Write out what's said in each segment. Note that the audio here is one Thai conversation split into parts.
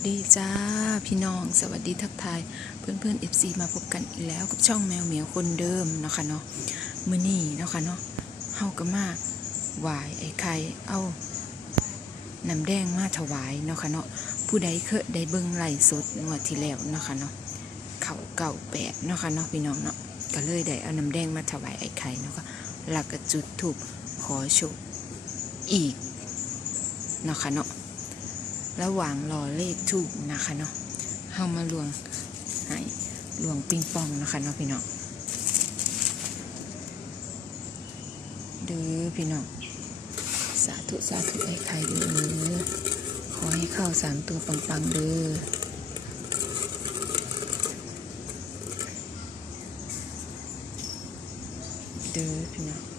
ดีจ้าพี่น้องสวัสดีทักทาย เพื่อนเพื่อนเอฟซีมาพบกันอีกแล้วกับช่องแมวเหมียวคนเดิมเนาะค่ะเนาะมือนี้เนาะค่ะเนาะเฮาก็มาหวายไอ้ไข่เอาน้ำแดงมาถวายเนาะค่ะเนาะผู้ใดเคยได้เบิ่งไหลสดงวดที่แล้วเนาะค่ะเนาะเขาเก่าแปดเนาะค่ะเนาะพี่น้องเนาะก็เลยได้เอาน้ำแดงมาถวายไอ้ไข่เนาะค่ะแล้วก็จุดธูปขอโชคอีกเนาะค่ะเนาะ ระหว่างรอเลขถูกนะคะเนาะเฮามาลวงให้ลวงปิงปองนะคะเนาะพี่น้องเด้อพี่น้องสาธุสาธุไอ้ไข่เด้อขอให้เข้าสามตัวปังๆเด้อเด้อพี่น้อง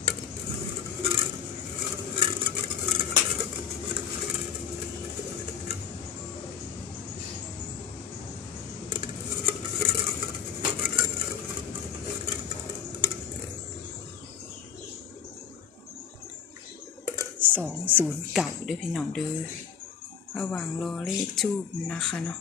สองศูนย์เก่าด้วยพี่น้องเด้อระหว่างรอเลขทูบนะคะเนาะ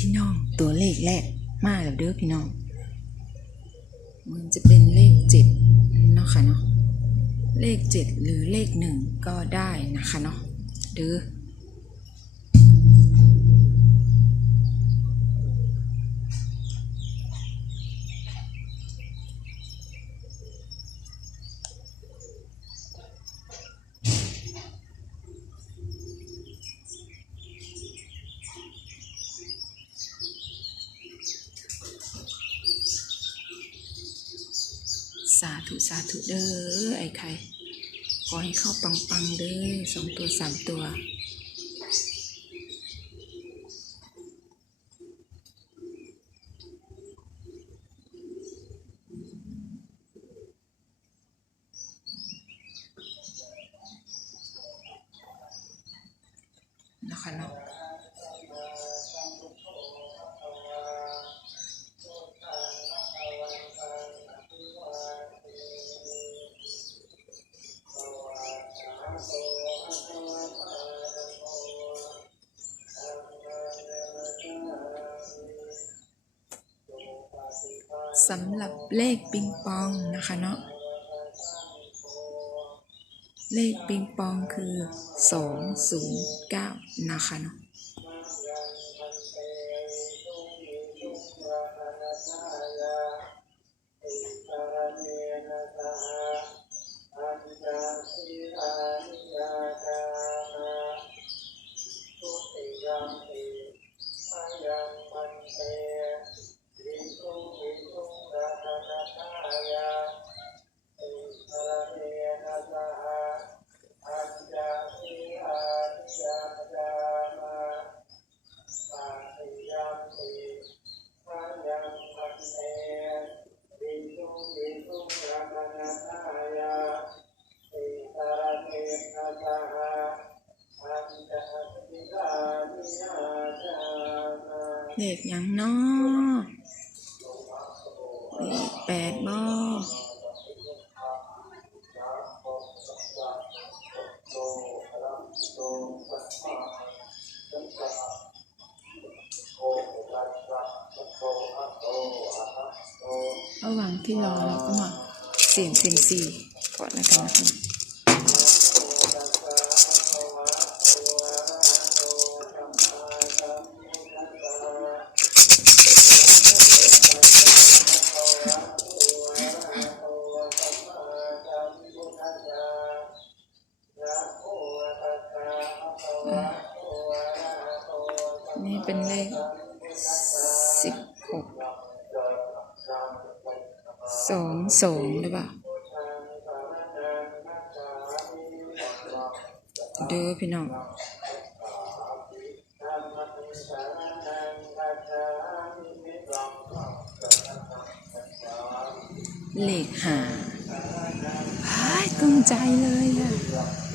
พี่น้องตัวเลขแรกมาแล้วเด้อพี่น้อง มันจะเป็นเลขเจ็ดเนาะค่ะเนาะเลขเจ็ดหรือเลขหนึ่งก็ได้นะคะเนาะเด้อ สาธุสาธุเด้อไอ้ไข่ขอให้เข้าปังปังเด้อสองตัวสามตัว นะคะเนาะ สำหรับเลขปิงปองนะคะเนาะเลขปิงปองคือสองศูนย์เก้านะคะเนาะ เลขหยังนาะเลขแปดบ่ระหว่างที่รอเราก็มาเสี่ยงเซียมซีก่อนแล้วกันนะคะ นี่เป็นเลขสิบหกสองสองหรือเปล่าเด้อพี่น้องเลขห้าหายกลุ้มใจเลยอะ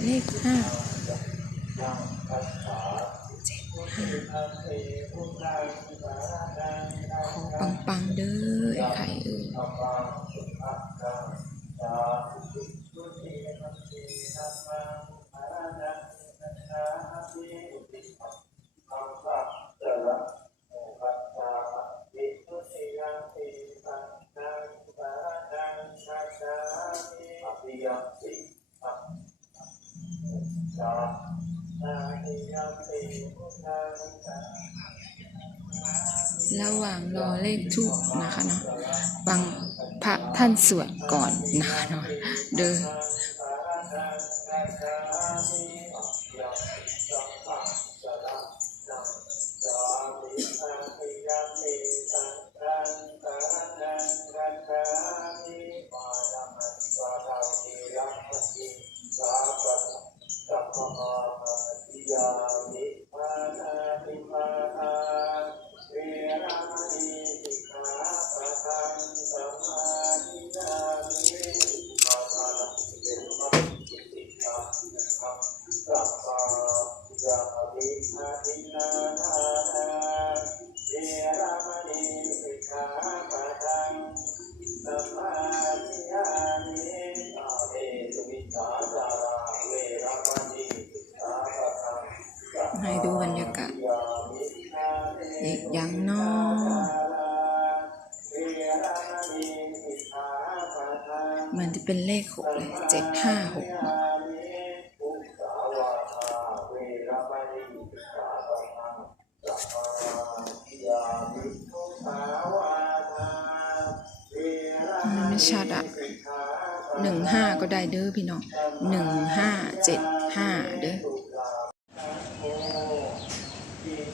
เลขห้า ห้าข ระหว่างรอเลขทูบนะคะเนาะฟังพระท่านสวดก่อนนะคะเนาะเด้อ จะเป็นเลขหกเลยเจ็ดห้าหกมันไม่ชัดอะหนึ่งห้าก็ได้เด้อพี่น้องหนึ่งห้าเจ็ดห้าเด้อ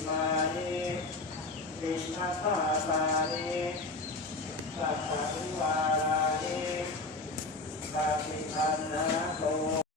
มานิ ปิน